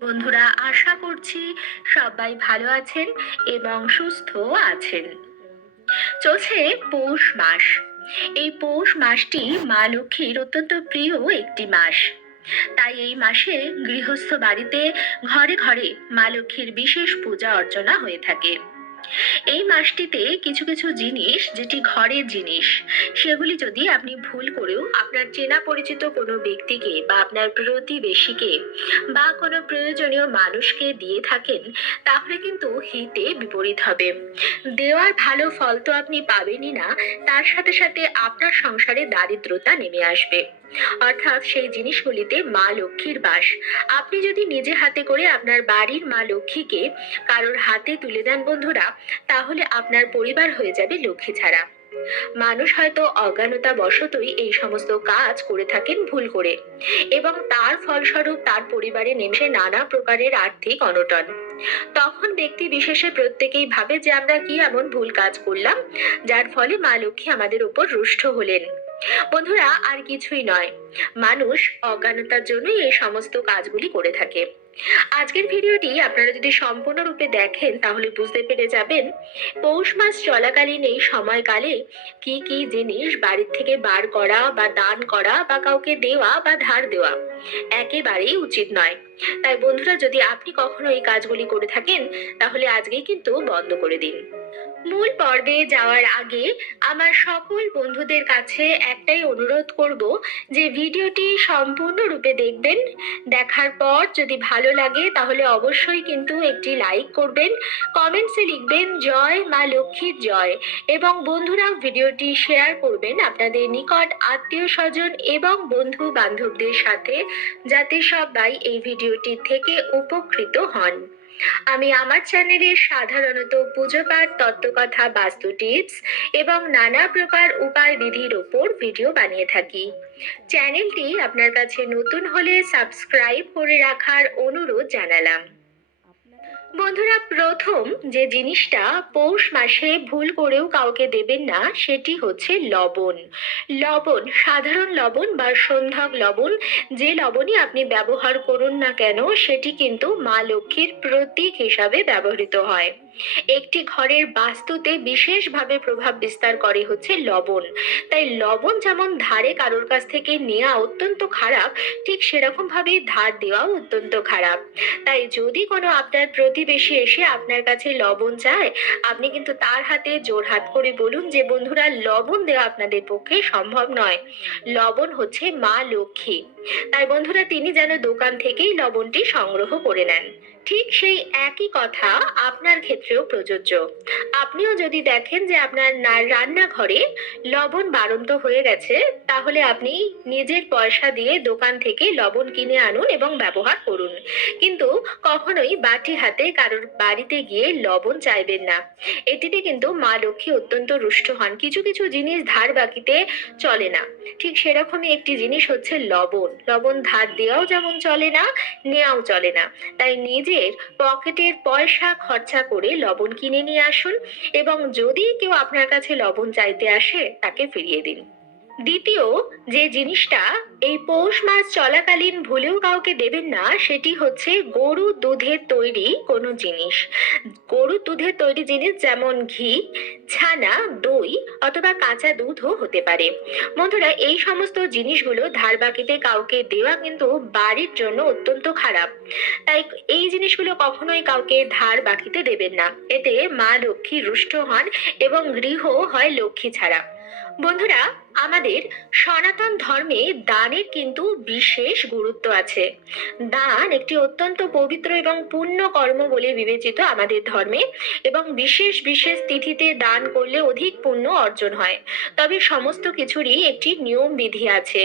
বন্ধুরা, আশা করছি সবাই ভালো আছেন এবং সুস্থ আছেন। চলছে পৌষ মাস। এই পৌষ মাসটি মা লক্ষ্মীর অত্যন্ত প্রিয় একটি মাস। তাই এই মাসে গৃহস্থ বাড়িতে ঘরে ঘরে মা লক্ষ্মীর বিশেষ পূজা অর্চনা হয়ে থাকে। এই মাসটিতে কিছু কিছু জিনিস, যেটি ঘরের জিনিস, সেগুলি যদি আপনি ভুল করেও আপনার চেনা পরিচিত কোনো ব্যক্তিকে বা আপনার প্রতিবেশীকে বা কোনো প্রয়োজনীয় মানুষকে দিয়ে থাকেন, তাহলে কিন্তু হিতে বিপরীত হবে। দেওয়ার ভালো ফল তো আপনি পাবেনই না, তার সাথে সাথে আপনার সংসারে দারিদ্রতা নেমে আসবে। অর্থাৎ সেই জিনিসগুলিতে মা লক্ষ্মীর বাস। আপনি যদি নিজে হাতে করে আপনার বাড়ির মা লক্ষ্মীকে কারোর হাতে তুলে দেন বন্ধুরা, তাহলে আপনার পরিবার হয়ে যাবে লক্ষ্মী ছাড়া। মানুষ হয়তো অজ্ঞানতা বশতই এই সমস্ত কাজ করে থাকেন ভুল করে, এবং তার ফলস্বরূপ তার পরিবারে নেমে নানা প্রকারের আর্থিক অনটন। তখন ব্যক্তি বিশেষে প্রত্যেকেই ভাবে যে আমরা কি এমন ভুল কাজ করলাম, যার ফলে মা লক্ষ্মী আমাদের উপর রুষ্ট হলেন। বন্ধুরা, আর কিছুই নয়। মানুষ অজ্ঞানতার জন্যই এই সমস্ত কাজগুলি করে থাকে। আজকের ভিডিওটি আপনারা যদি সম্পূর্ণরূপে দেখেন, তাহলে বুঝতে পেরে যাবেন পৌষ মাস চলাকালীন এই সময়কালে কি কি জিনিস বাড়ির থেকে বার করা বা দান করা বা কাউকে দেওয়া বা ধার দেওয়া একেবারেই উচিত নয়। তাই বন্ধুরা, যদি আপনি কখনো এই কাজগুলি করে থাকেন, তাহলে আজকেই কিন্তু বন্ধ করে দিন। মূল পর্বে যাওয়ার আগে আমার সকল বন্ধুদের কাছে একটাই অনুরোধ করব যে ভিডিওটি সম্পূর্ণরূপে দেখবেন। দেখার পর যদি ভালো লাগে তাহলে অবশ্যই কিন্তু একটি লাইক করবেন, কমেন্টসে লিখবেন, জয় মা লক্ষ্মীর জয় এবং বন্ধুরা ভিডিওটি শেয়ার করবেন আপনাদের নিকট আত্মীয় স্বজন এবং বন্ধু বান্ধবদের সাথে যাতে সবাই এই ভিডিওটি থেকে উপকৃত হন। আমি আমার চ্যানেলে সাধারণত পুজো পাঠ, তত্ত্বকথা, বাস্তু টিপস এবং নানা প্রকার উপায় বিধির ওপর ভিডিও বানিয়ে থাকি। চ্যানেলটি আপনার কাছে নতুন হলে সাবস্ক্রাইব করে রাখার অনুরোধ জানালাম। বন্ধুরা, প্রথম যে জিনিসটা পৌষ মাসে ভুল করেও কাউকে দেবেন না, সেটি হচ্ছে লবণ। লবণ, সাধারণ লবণ বা সন্ধ্যক লবণ, যে লবণই আপনি ব্যবহার করুন না কেন, সেটি কিন্তু মা লক্ষ্মীর প্রতীক হিসাবে ব্যবহৃত হয়। একটি ঘরের বাস্তুতে বিশেষভাবে প্রভাব বিস্তার করে হচ্ছে লবণ। তাই লবণ যেমন ধারে কারোর কাছ থেকে নেওয়া অত্যন্ত খারাপ, ঠিক সেরকম ভাবে ধার দেওয়াও অত্যন্ত খারাপ। তাই যদি কোনো আপনার প্রতিবেশী এসে আপনার কাছে লবণ চায়, আপনি কিন্তু তার হাতে জোর হাত করে বলুন যে, বন্ধুরা, লবণ দেওয়া আপনাদের পক্ষে সম্ভব নয়। লবণ হচ্ছে মা লক্ষ্মী। তাই বন্ধুরা, তিনি যেন দোকান থেকেই লবণটি সংগ্রহ করে নেন। ঠিক সেই একই কথা আপনার ক্ষেত্রেও প্রযোজ্য। আপনিও যদি দেখেন যে আপনার রান্নাঘরে লবণ বাড়ন্ত হয়ে গেছে, তাহলে আপনি নিজের পয়সা দিয়ে দোকান থেকে লবণ কিনে আনুন এবং ব্যবহার করুন। কিন্তু কখনোই বাটি হাতে কারোর বাড়িতে গিয়ে লবণ চাইবেন না। এটিতে কিন্তু মা লক্ষ্মী অত্যন্ত রুষ্ট হন। কিছু কিছু জিনিস ধার বাকিতে চলে না। ঠিক সেরকমই একটি জিনিস হচ্ছে লবণ। লবণ ধার দেওয়াও যেমন চলে না, নেওয়াও চলে না। তাই নিজের পকেটের পয়সা খরচা করে লবণ কিনে নিয়ে আসুন এবং যদি কেউ আপনার কাছে লবণ চাইতে আসে, তাকে ফিরিয়ে দিন। দ্বিতীয়, যে জিনিসটা এই পৌষ মাস চলাকালীন ভুলেও কাউকে দেবেন না, সেটি হচ্ছে গরু দুধের তৈরি কোনো জিনিস। গরুর দুধের তৈরি জিনিস যেমন ঘি, ছানা, দই অথবা কাঁচা দুধও হতে পারে। বন্ধুরা, এই সমস্ত জিনিসগুলো ধার বাকিতে কাউকে দেওয়া কিন্তু বাড়ির জন্য অত্যন্ত খারাপ। তাই এই জিনিসগুলো কখনোই কাউকে ধার বাকিতে দেবেন না। এতে মা লক্ষ্মী রুষ্ট হন এবং গৃহ হয় লক্ষ্মী ছাড়া। বন্ধুরা আমাদের সনাতন ধর্মে দানের কিন্তু বিশেষ গুরুত্ব আছে। দান একটি অত্যন্ত পবিত্র এবং পুণ্য কর্ম বলে বিবেচিত আমাদের ধর্মে এবং বিশেষ বিশেষ তিথিতে দান করলে অধিক পুণ্য অর্জন হয়। তবে সমস্ত কিছুরই একটি নিয়ম বিধি আছে।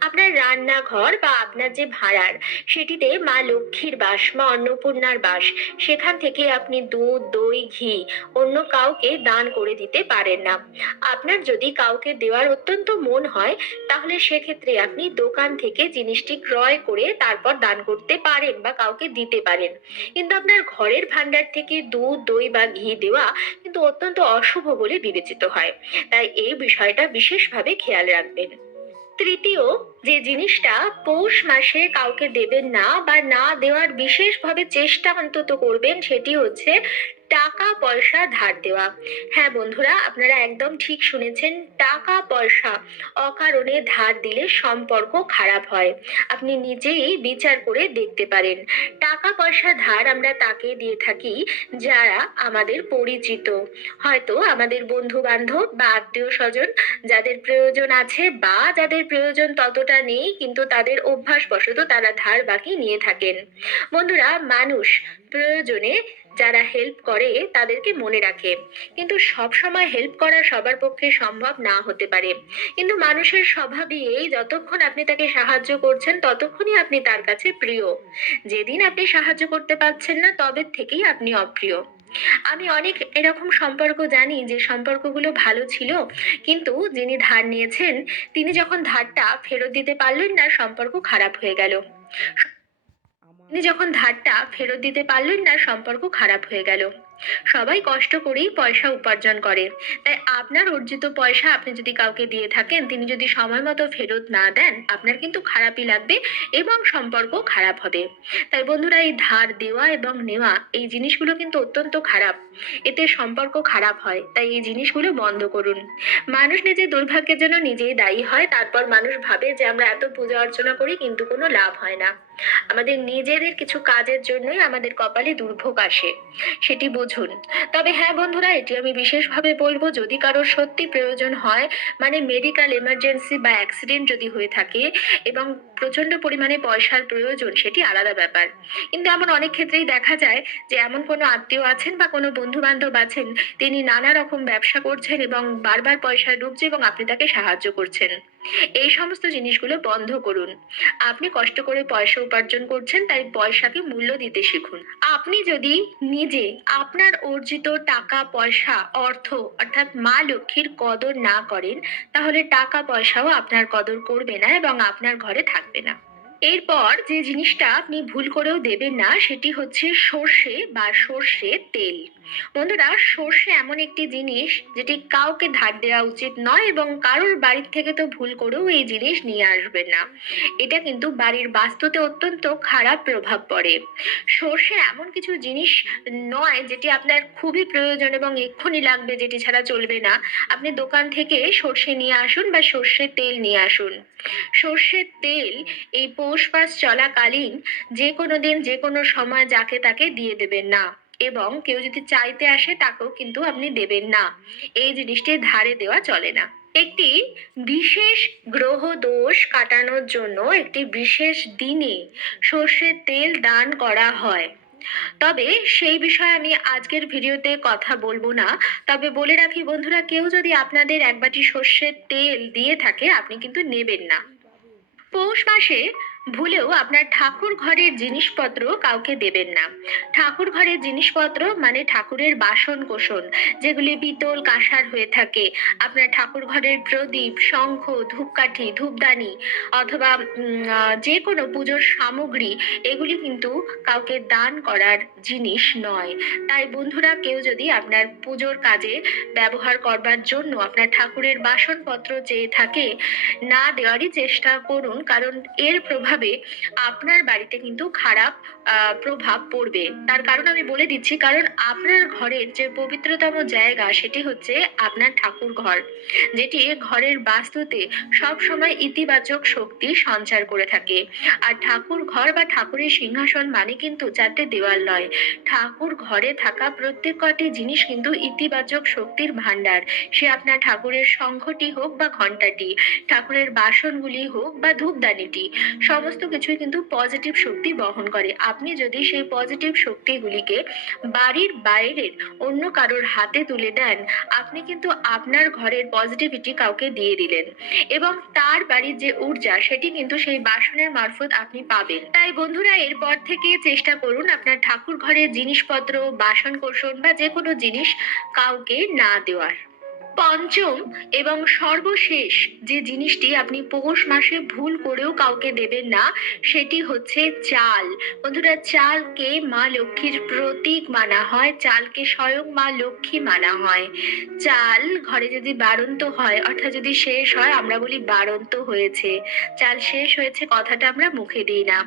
আপনার রান্নাঘর বা আপনার যে ভাড়ার, সেটিতে মা লক্ষ্মীর বাস, মা অন্নপূর্ণার বাস, সেখান থেকে আপনি দুধ, দই, ঘি অন্য কাউকে দান করে দিতে পারেন না। আপনার যদি কাউকে দেওয়ার অত্যন্ত মন হয়, তাহলে সেক্ষেত্রে আপনি দোকান থেকে জিনিসটি ক্রয় করে তারপর দান করতে পারেন বা কাউকে দিতে পারেন। কিন্তু আপনার ঘরের ভান্ডার থেকে দুধ, দই বা ঘি দেওয়া কিন্তু অত্যন্ত অশুভ বলে বিবেচিত হয়। তাই এই বিষয়টা বিশেষভাবে খেয়াল রাখবেন। তৃতীয়, যে জিনিসটা পৌষ মাসে কাউকে দেবেন না বা না দেওয়ার বিশেষভাবে চেষ্টা অন্তত করবেন সেটি হচ্ছে টাকা পয়সা ধার দেওয়া। হ্যাঁ বন্ধুরা, আপনারা একদম ঠিক শুনেছেন টাকা পয়সা অকারণে ধার দিলে সম্পর্ক খারাপ হয়। আপনি নিজেই বিচার করে দেখতে পারেন। টাকা পয়সা ধার আমরা তাকে দিয়ে থাকি যারা আমাদের পরিচিত। হয়তো আমাদের বন্ধু বান্ধব বা আত্মীয় স্বজন যাদের প্রয়োজন আছে বা যাদের প্রয়োজন ততটা নেই, কিন্তু তাদের অভ্যাসবশত তারা ধার বাকি নিয়ে থাকেন। বন্ধুরা, মানুষ প্রয়োজনে যারা হেল্প করে তাদেরকে মনে রাখে। কিন্তু সব সময় হেল্প করা সবার পক্ষে সম্ভব না হতে পারে। কিন্তু মানুষের স্বভাবই এই, যতক্ষণ আপনি তাকে সাহায্য করছেন, ততক্ষণই আপনি তার কাছে প্রিয়। যেদিন আপনি সাহায্য করতে পারছেন না, তবে থেকেই আপনি অপ্রিয়। আমি অনেক এরকম সম্পর্ক জানি যে সম্পর্কগুলো ভালো ছিল, কিন্তু যিনি ধার নিয়েছেন, তিনি যখন ধারটা ফেরত দিতে পারলেন না, সম্পর্ক খারাপ হয়ে গেল। তিনি যখন ধারটা ফেরত দিতে পারলেন না সম্পর্ক খারাপ হয়ে গেল। সবাই কষ্ট করেই পয়সা উপার্জন করে। তাই আপনার অর্জিত পয়সা আপনি যদি কাউকে দিয়ে থাকেন, তিনি যদি সময় মতো ফেরত না দেন, আপনার কিন্তু খারাপই লাগবে এবং সম্পর্ক খারাপ হবে। তাই বন্ধুরা, এই ধার দেওয়া এবং নেওয়া, এই জিনিসগুলো কিন্তু অত্যন্ত খারাপ। এতে সম্পর্ক খারাপ হয়। তাই এই জিনিসগুলো বন্ধ করুন। মানুষ নিজের দুর্ভাগ্যের জন্য নিজেই দায়ী হয়। তারপর মানুষ ভাবে যে আমরা এত পূজা অর্চনা করি, কিন্তু কোনো লাভ হয় না। আমাদের নিজেদের কিছু কাজের জন্যই আমাদের কপালে দুর্ভোগ আসে, সেটি বুঝুন। তবে হ্যাঁ বন্ধুরা, এটি আমি বিশেষভাবে বলব, যদি কারোর সত্যি প্রয়োজন হয় মানে মেডিকেল এমার্জেন্সি বা অ্যাক্সিডেন্ট যদি হয়ে থাকে এবং প্রচণ্ড পরিমাণে পয়সার প্রয়োজন, সেটি আলাদা ব্যাপার। কিন্তু এমন অনেক ক্ষেত্রেই দেখা যায় যে, এমন কোনো আত্মীয় আছেন বা কোনো বন্ধু বান্ধব আছেন, তিনি নানা রকম ব্যবসা করছেন এবং বারবার পয়সা ডুবছে এবং আপনি তাকে সাহায্য করছেন। এই সমস্ত জিনিসগুলো বন্ধ করুন। আপনি কষ্ট করে পয়সা উপার্জন করছেন, তাই পয়সাকে মূল্য দিতে শিখুন। আপনি যদি নিজে আপনার অর্জিত টাকা, পয়সা, অর্থ অর্থাৎ মা লক্ষ্মীর কদর না করেন, তাহলে টাকা, পয়সাও আপনার কদর করবে না এবং আপনার ঘরে থাকবে না এরপর যে জিনিসটা আপনি ভুল করেও দেবেন না, সেটি হচ্ছে সর্ষে বা সর্ষে তেল। বন্ধুরা, সর্ষে এমন একটি জিনিস যেটি কাউকে ধার দেওয়া উচিত নয় এবং কারোর বাড়ির থেকে তো ভুল করেও এই জিনিস নিয়ে আসবেন না। এটা কিন্তু বাড়ির বাস্তুতে অত্যন্ত খারাপ প্রভাব পড়ে। সর্ষে এমন কিছু জিনিস নয় যেটি আপনার খুবই প্রয়োজন এবং এক্ষুনি লাগবে, যেটি ছাড়া চলবে না। আপনি দোকান থেকে সর্ষে নিয়ে আসুন বা সর্ষের তেল নিয়ে আসুন। সর্ষের তেল এই পৌষ চলাকালীন যে কোনো দিন, যে কোনো সময় যাকে তাকে দিয়ে দেবেন না। এবং কেউ যদি চাইতে আসে, তাকেও কিন্তু আপনি দেবেন না। এই জিনিসটি ধারে দেওয়া চলে না। একটি বিশেষ গ্রহ দোষ কাটানোর জন্য একটি বিশেষ দিনে সর্ষের তেল দান করা হয়। তবে সেই বিষয়ে আমি আজকের ভিডিওতে কথা বলব না। তবে বলে রাখি বন্ধুরা, কেউ যদি আপনাদের এক বাটি সর্ষের তেল দিয়ে থাকে, আপনি কিন্তু নেবেন না। পৌষ মাসে ভুলেও আপনার ঠাকুর ঘরের জিনিসপত্র কাউকে দেবেন না। ঠাকুর ঘরের জিনিসপত্র মানে ঠাকুরের বাসন কোসন যেগুলি পিতল কাঁসার হয়ে থাকে। আপনার ঠাকুর ঘরের প্রদীপ, শঙ্খ, ধূপকাঠি, ধূপদানি অথবা যে কোনো পুজোর সামগ্রী, এগুলি কিন্তু কাউকে দান করার জিনিস নয়। তাই বন্ধুরা, কেউ যদি আপনার পুজোর কাজে ব্যবহার করবার জন্য আপনার ঠাকুরের বাসনপত্র চেয়ে থাকে, না দেওয়ারই চেষ্টা করুন, কারণ এর প্রভাবে আপনার বাড়িতে কিন্তু খারাপ প্রভাব পড়বে। তার কারণ আমি বলে দিচ্ছি, কারণ আপনার ঘরের যে পবিত্রতম জায়গা সেটি হচ্ছে আপনার ঠাকুর ঘর, যেটি ঘরের বাস্তুতে সব সময় ইতিবাচক শক্তি সঞ্চার করে থাকে। আর ঠাকুর ঘর বা ঠাকুরের সিংহাসন মানে কিন্তু চারটে দেওয়াল নয়। ঠাকুর ঘরে থাকা প্রত্যেক কটি জিনিস কিন্তু ইতিবাচক শক্তির ভাণ্ডার। সে আপনার ঠাকুরের শঙ্খটি হোক বা ঘন্টাটি ঠাকুরের বাসনগুলি হোক বা ধূপদানিটি সমস্ত কিছুই কিন্তু পজিটিভ শক্তি বহন করে। আপনি যদি সেই পজিটিভ শক্তিগুলিকে বাড়ির বাইরের অন্য কারোর হাতে তুলে দেন, আপনি কিন্তু আপনার ঘরের পজিটিভিটি কাউকে দিয়ে দিলেন। এবং তার বাড়ির যে ঊর্জা, সেটি কিন্তু সেই বাসনের মারফত আপনি পাবেন। তাই বন্ধুরা, এরপর থেকে চেষ্টা করুন আপনার ঠাকুর ঘরের জিনিসপত্র বাসন কোসন বা যে কোনো জিনিস কাউকে না দেওয়ার। পঞ্চম এবং সর্বশেষ যে জিনিসটি আপনি পৌষ মাসে ভুল করেও কাউকে দেবেন না, সেটি হচ্ছে চাল। বন্ধুরা, চালকে মা লক্ষ্মীর প্রতীক মানা হয়, চালকে স্বয়ং মা লক্ষ্মী মানা হয়। চাল ঘরে যদি বাড়ন্ত হয়, অর্থাৎ যদি শেষ হয়, আমরা বলি বাড়ন্ত হয়েছে। চাল শেষ হয়েছে, কথাটা আমরা মুখে দিই না।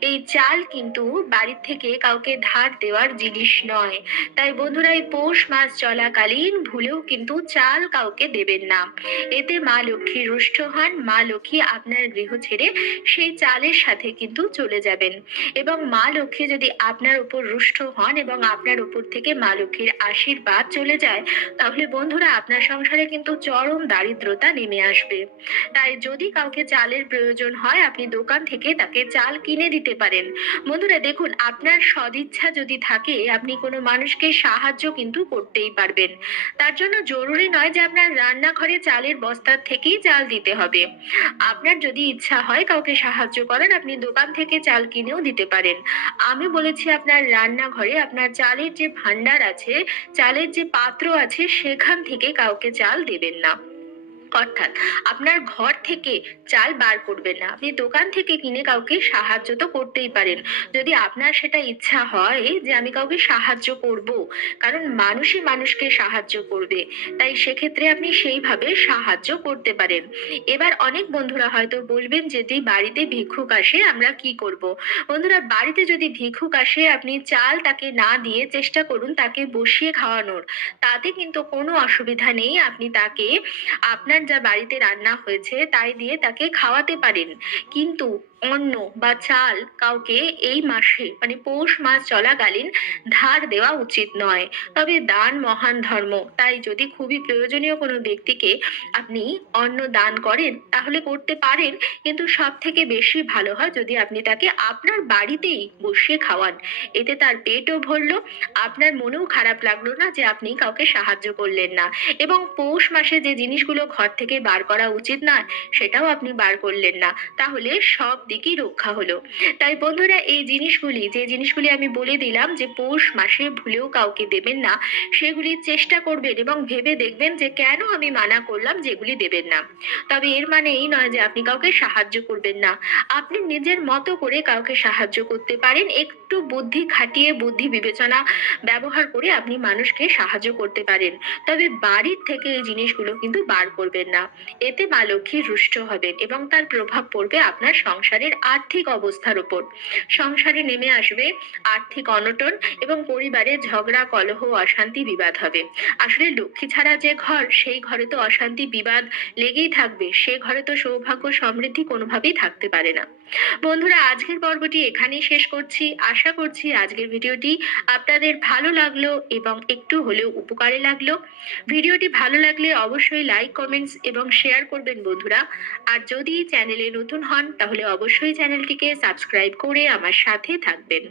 এই চাল কিন্তু বাড়ির থেকে কাউকে ধার দেওয়ার জিনিস নয়। তাই বন্ধুরা, এই পৌষ মাস চলাকালীন ভুলেও কিন্তু চাল কাউকে দেবেন না। এতে মা লক্ষ্মী রুষ্ট হন। মা লক্ষ্মী আপনার গৃহ ছেড়ে সেই চালের সাথে কিন্তু চলে যাবেন। এবং মা লক্ষ্মী যদি আপনার উপর রুষ্ট হন এবং আপনার উপর থেকে মা লক্ষ্মীর আশীর্বাদ চলে যায়, তাহলে বন্ধুরা আপনার সংসারে কিন্তু চরম দারিদ্রতা নেমে আসবে। তাই যদি কাউকে চালের প্রয়োজন হয়, আপনি দোকান থেকে তাকে চাল কিনে দিতে পারেন। বন্ধুরা, দেখুন, আপনার সদিচ্ছা যদি থাকে, আপনি কোনো মানুষকে সাহায্য কিন্তু করতেই পারবেন। তার জন্য জরুরি নয় যে আপনার রান্নাঘরে চালের বস্তার থেকেই চাল দিতে হবে। আপনার যদি ইচ্ছা হয় কাউকে সাহায্য করেন, আপনি দোকান থেকে চাল কিনেও দিতে পারেন। আমি বলেছি আপনার রান্নাঘরে আপনার চালের যে ভান্ডার আছে, চালের যে পাত্র আছে, সেখান থেকে কাউকে চাল দেবেন না। অর্থাৎ আপনার ঘর থেকে চাল বার করবেন না। আপনি দোকান থেকে কিনে কাউকে সাহায্য তো করতেই পারেন। যদি আপনার সেটা ইচ্ছা হয় যে আমি কাউকে সাহায্য করব, কারণ মানুষই মানুষকে সাহায্য করবে, তাই সেক্ষেত্রে আপনি সেইভাবে সাহায্য করতে পারেন। এবার অনেক বন্ধুরা হয়তো বলবেন যদি বাড়িতে ভিক্ষুক আসে, আমরা কি করব? বন্ধুরা, বাড়িতে যদি ভিক্ষুক আসে, আপনি চাল তাকে না দিয়ে চেষ্টা করুন তাকে বসিয়ে খাওয়ানোর। তাতে কিন্তু কোনো অসুবিধা নেই। আপনি তাকে আপনার যা বাড়িতে রান্না হয়েছে তাই দিয়ে তাকে খাওয়াতে পারেন। কিন্তু অন্ন বা চাল কাউকে এই মাসে মানে পৌষ মাস চলাকালীন ধার দেওয়া উচিত নয়। তবে দান মহান ধর্ম। তাই যদি খুবই প্রয়োজনীয় কোনো ব্যক্তিকে আপনি অন্ন দান করেন, তাহলে করতে পারেন। কিন্তু সব থেকে বেশি ভালো হয় যদি আপনি তাকে আপনার বাড়িতেই বসিয়ে খাওয়ান। এতে তার পেটও ভরলো, আপনার মনেও খারাপ লাগল না যে আপনি কাউকে সাহায্য করলেন না। এবং পৌষ মাসে যে জিনিসগুলো ঘর থেকে বার করা উচিত নয়, সেটাও আপনি বার করলেন না। তাহলে সব দিকই রক্ষা হলো। তাই বন্ধুরা, এই জিনিসগুলি, যে জিনিসগুলি আমি বলে দিলাম যে পৌষ মাসে ভুলেও কাউকে দেবেন না, সেগুলি চেষ্টা করবেন এবং ভেবে দেখবেন যে কেন আমি মানা করলাম যেগুলি দেবেন না। তবে এর মানে এই নয় যে আপনি কাউকে সাহায্য করবেন না। আপনি নিজের মতো করে কাউকে সাহায্য করতে পারেন, একটু বুদ্ধি খাটিয়ে বুদ্ধি বিবেচনা ব্যবহার করে আপনি মানুষকে সাহায্য করতে পারেন। তবে বাড়ির থেকে এই জিনিসগুলো কিন্তু বার করবেন না। এতে মা লক্ষ্মী রুষ্ট হবেন এবং তার প্রভাব পড়বে আপনার সংসারের আর্থিক অবস্থার উপর। সংসারে নেমে আসবে আর্থিক অনটন এবং পরিবারে ঝগড়া, কলহ, অশান্তি বিবাদ হবে। আসলে লক্ষ্মী ছাড়া যে ঘর, সেই ঘরে তো অশান্তি বিবাদ লেগেই থাকবে। সে ঘরে তো সৌভাগ্য, সমৃদ্ধি কোনোভাবেই থাকতে পারে না। বন্ধুরা, আজকের পর্বটি এখানেই শেষ করছি। আশা করছি আজকের ভিডিওটি আপনাদের ভালো লাগল এবং একটু হলেও উপকারে লাগল। ভিডিওটি ভালো লাগলে অবশ্যই লাইক, কমেন্টস এবং শেয়ার করবেন বন্ধুরা। আর যদি চ্যানেলে নতুন হন, তাহলে অবশ্যই চ্যানেলটিকে সাবস্ক্রাইব করে আমার সাথে থাকবেন।